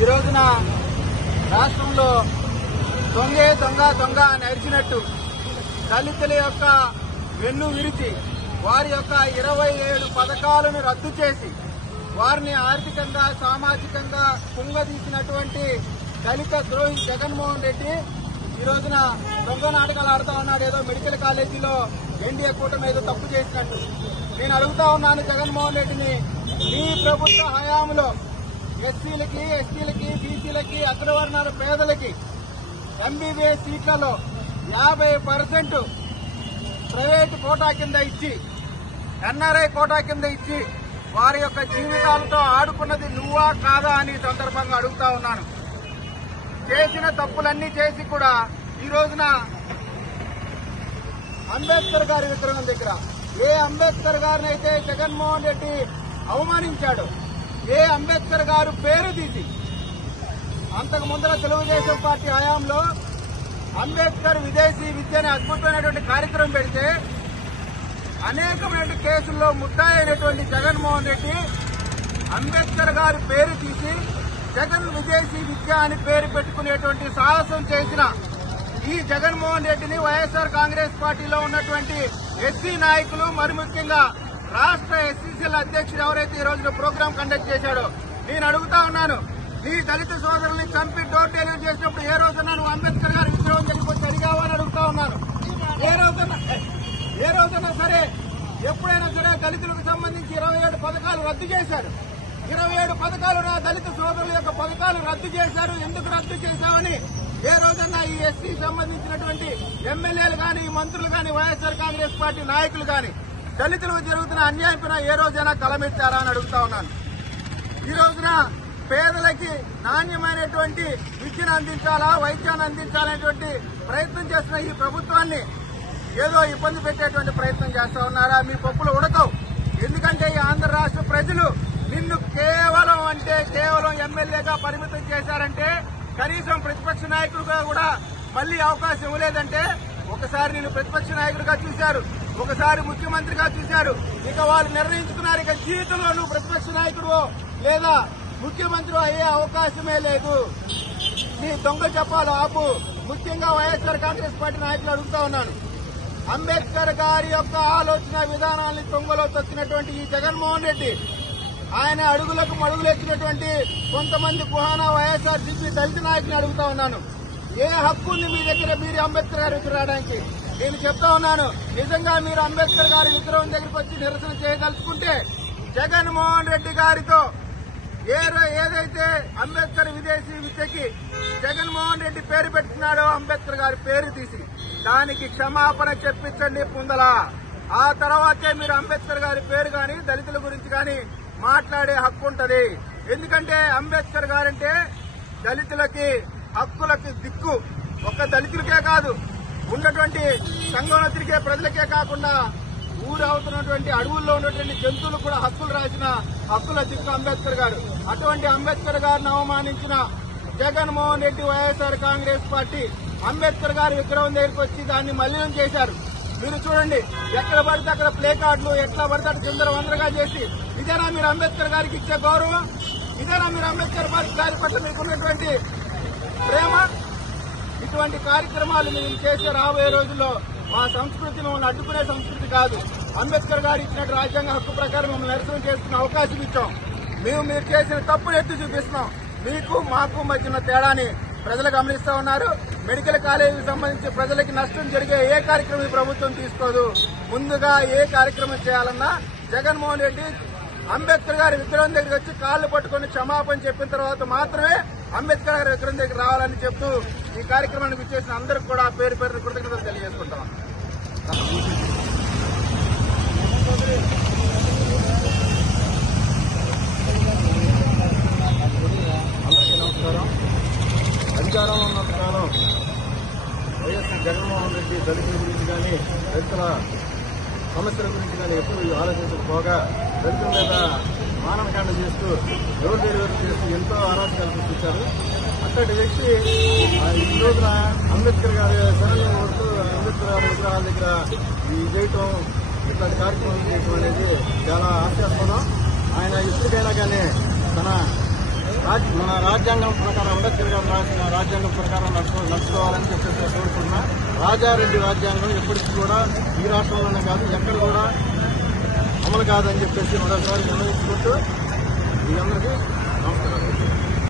ఈ రోజున రాష్ట్రంలో దొంగే దొంగ దొంగ అని అరిచినట్టు దళితుల యొక్క వెన్ను విరిచి వారి యొక్క 27 పథకాలను రద్దు చేసి వారిని ఆర్థికంగా సామాజికంగా కుంగదీసినటువంటి దళిత ద్రోహి జగన్మోహన్ రెడ్డి ఈ రోజున దొంగ నాటకాలు ఆడుతా ఉన్నాడు. ఏదో మెడికల్ కాలేజీలో ఎన్డీఏ కూటమి ఏదో తప్పు చేసినట్టు. నేను అడుగుతా ఉన్నాను జగన్మోహన్ రెడ్డిని, మీ ప్రభుత్వ హయాంలో ఎస్సీలకి, ఎస్టీలకి, బీసీలకి, అగ్రవర్ణాల పేదలకి ఎంబీబీఎస్ సీట్లలో 50% ప్రైవేటు కోటా కింద ఇచ్చి, ఎన్ఆర్ఐ కోటా కింద ఇచ్చి వారి యొక్క జీవితాలతో ఆడుకున్నది నువ్వా కాదా అని సందర్భంగా అడుగుతా ఉన్నాను. చేసిన తప్పులన్నీ చేసి కూడా ఈ రోజున అంబేద్కర్ గారి విగ్రహం దగ్గర ఏ అంబేద్కర్ గారిని అయితే జగన్మోహన్ రెడ్డి అవమానించాడు, ఏ అంబేద్కర్ గారు పేరు తీసి అంతకు ముందర తెలుగుదేశం పార్టీ హయాంలో అంబేద్కర్ విదేశీ విద్య అనే అద్భుతమైనటువంటి కార్యక్రమం పెడితే అనేకమైన కేసుల్లో ముద్దాయి అయినటువంటి జగన్మోహన్ రెడ్డి అంబేద్కర్ గారి పేరు తీసి జగన్ విదేశీ విద్య అని పేరు పెట్టుకునేటువంటి సాహసం చేసిన ఈ జగన్మోహన్ రెడ్డిని వైఎస్ఆర్ కాంగ్రెస్ పార్టీలో ఉన్నటువంటి ఎస్సీ నాయకులు, మరి ముఖ్యంగా రాష్ట్ర ఎస్సీసీల అధ్యక్షుడు ఎవరైతే ఈ రోజున ప్రోగ్రాం కండక్ట్ చేశాడో నేను అడుగుతా ఉన్నాను, నీ దళిత సోదరుల్ని చంపి డోర్ డెలివరీ చేసినప్పుడు ఏ రోజున నువ్వు అంబేద్కర్ గారి విగ్రహం జరిగిపోతే అడిగావా అని అడుగుతా ఉన్నాను. ఏ రోజున సరే ఎప్పుడైనా సరే దళితులకు సంబంధించి 27 పథకాలు రద్దు చేశారు. 27 పథకాలు నా దళిత సోదరుల యొక్క పథకాలు రద్దు చేశారు. ఎందుకు రద్దు చేశామని ఏ రోజన్నా ఈ ఎస్సీ సంబంధించినటువంటి ఎమ్మెల్యేలు గాని, మంత్రులు గాని, వైఎస్ఆర్ కాంగ్రెస్ పార్టీ నాయకులు గాని దళితులకు జరుగుతున్న అన్యాయం పైన ఏ రోజైనా కలమెత్తారా అని అడుగుతా ఉన్నాను. ఈ రోజున పేదలకి నాణ్యమైనటువంటి విద్యను అందించాలా, వైద్యాన్ని అందించాలనేటువంటి ప్రయత్నం చేస్తున్న ఈ ప్రభుత్వాన్ని ఏదో ఇబ్బంది పెట్టేటువంటి ప్రయత్నం చేస్తా ఉన్నారా? మీ పప్పులు ఉడకవు. ఎందుకంటే ఈ ఆంధ్ర రాష్ట్ర ప్రజలు నిన్ను కేవలం ఎమ్మెల్యేగా పరిమితం చేశారంటే, కనీసం ప్రతిపక్ష నాయకుడిగా కూడా మళ్లీ అవకాశం ఇవ్వలేదంటే, ఒకసారి నిన్ను ప్రతిపక్ష నాయకుడిగా చూశారు, ఒకసారి ముఖ్యమంత్రిగా చూశారు. ఇక వాళ్ళు నిర్ణయించుకున్నారు, ఇక జీవితంలో నువ్వు ప్రతిపక్ష నాయకుడు లేదా ముఖ్యమంత్రి అయ్యే అవకాశమే లేదు. నీ దొంగ చెప్పాలి ఆపు. ముఖ్యంగా వైఎస్ఆర్ కాంగ్రెస్ పార్టీ నాయకులు అడుగుతా ఉన్నాను, అంబేద్కర్ గారి యొక్క ఆలోచన విధానాన్ని తొంగలో తొక్కినటువంటి ఈ జగన్మోహన్ రెడ్డి, ఆయన అడుగులకు మడుగులెత్తినటువంటి కొంతమంది కుహానా వైఎస్ఆర్సీపీ దళిత నాయకుని అడుగుతా ఉన్నాను, ఏ హక్కు ఉంది మీ దగ్గర మీరు అంబేద్కర్ గారి విగ్రహం రావడానికి? నేను చెప్తా ఉన్నాను, నిజంగా మీరు అంబేద్కర్ గారి విగ్రహం దగ్గరికి వచ్చి నిరసన చేయదలుచుకుంటే జగన్మోహన్ రెడ్డి గారితో ఏదైతే అంబేద్కర్ విదేశీ విద్యకి జగన్మోహన్ రెడ్డి పేరు పెట్టుకున్నాడో అంబేద్కర్ గారి పేరు తీసి దానికి క్షమాపణ చెప్పించండి ముందలా. ఆ తర్వాతే మీరు అంబేద్కర్ గారి పేరు గాని దళితుల గురించి గాని మాట్లాడే హక్కు ఉంటది. ఎందుకంటే అంబేద్కర్ గారంటే దళితులకి హక్కులకి దిక్కు. ఒక్క దళితులకే కాదు, ఉన్నటువంటి సంఘంలో తిరిగే ప్రజలకే కాకుండా ఊరు అవుతున్నటువంటి అడవుల్లో ఉన్నటువంటి జంతువులకు కూడా హక్కులు రాసిన హక్కుల దిక్కు అంబేద్కర్ గారు. అటువంటి అంబేద్కర్ గారిని అవమానించిన జగన్మోహన్ రెడ్డి వైఎస్ఆర్ కాంగ్రెస్ పార్టీ అంబేద్కర్ గారి విగ్రహం దగ్గరికి వచ్చి దాన్ని మలినం చేశారు. మీరు చూడండి, ఎక్కడ పడితే అక్కడ ప్లే కార్డులు ఎట్లా పడితే అక్కడ చిందరవందరగా చేసి, ఇదేనా మీరు అంబేద్కర్ గారికి ఇచ్చే గౌరవం? ఇదేనా మీరు అంబేద్కర్ గారి పట్ల మీకున్నటువంటి ప్రేమ? ఇటువంటి కార్యక్రమాలు మేము చేసే రాబోయే రోజుల్లో మా సంస్కృతి మమ్మల్ని అడ్డుకునే సంస్కృతి కాదు. అంబేద్కర్ గారు ఇచ్చినట్టు రాజ్యాంగ హక్కు ప్రకారం మమ్మల్ని నిరసన చేసుకునే అవకాశం ఇచ్చాం. మీరు చేసిన తప్పును ఎత్తి చూపిస్తున్నాం. మీకు మాకు మధ్యన తేడాని ప్రజలు గమనిస్తా ఉన్నారు. మెడికల్ కాలేజీకి సంబంధించి ప్రజలకి నష్టం జరిగే ఏ కార్యక్రమం ప్రభుత్వం తీసుకోదు. ముందుగా ఏ కార్యక్రమం చేయాలన్నా జగన్మోహన్ రెడ్డి అంబేద్కర్ గారి విగ్రహం దగ్గరికి వచ్చి కాళ్లు పట్టుకుని క్షమాపణ చెప్పిన తర్వాత మాత్రమే అంబేద్కర్ గారి విగ్రహం దగ్గర రావాలని చెప్తూ ఈ కార్యక్రమానికి విచ్చేసిన అందరికీ కూడా పేరు పేరు కృతజ్ఞతలు తెలియజేసుకుంటాం. అందరికీ నమస్కారం. అధికారంలో ఉన్నంత కాలం వైఎస్ జగన్మోహన్ రెడ్డి దళితుల గురించి కానీ దళితుల సమస్యల గురించి కానీ ఎప్పుడు ఆలోచించకపోగా దళితుల మీద మానవకాండ చేస్తూ డోర్ డెలివరీ చేస్తూ ఎంతో అరాచకాలు సృష్టించారు. అక్కడి వ్యక్తి ఈ రోజున అంబేద్కర్ గారి శరణ్యం కోరుతూ అంబేద్కర్ గారి విగ్రహాల దగ్గర ఈ చేయటం, ఇట్లాంటి కార్యక్రమం చేయటం అనేది చాలా హాస్యాస్పదం. ఆయన ఎప్పటికైనా కానీ తన మన రాజ్యాంగం ప్రకారం అంబేద్కర్ గారు రాసిన రాజ్యాంగం ప్రకారం నడుచుకోవాలని చెప్పేసి కోరుకుంటున్నా. రాజారెడ్డి రాజ్యాంగం ఎప్పటికీ కూడా ఈ రాష్ట్రంలోనే కాదు ఎక్కడ కూడా అమలు కాదని చెప్పేసి మరోసారి నిర్ణయించుకుంటూ మీ అందరికీ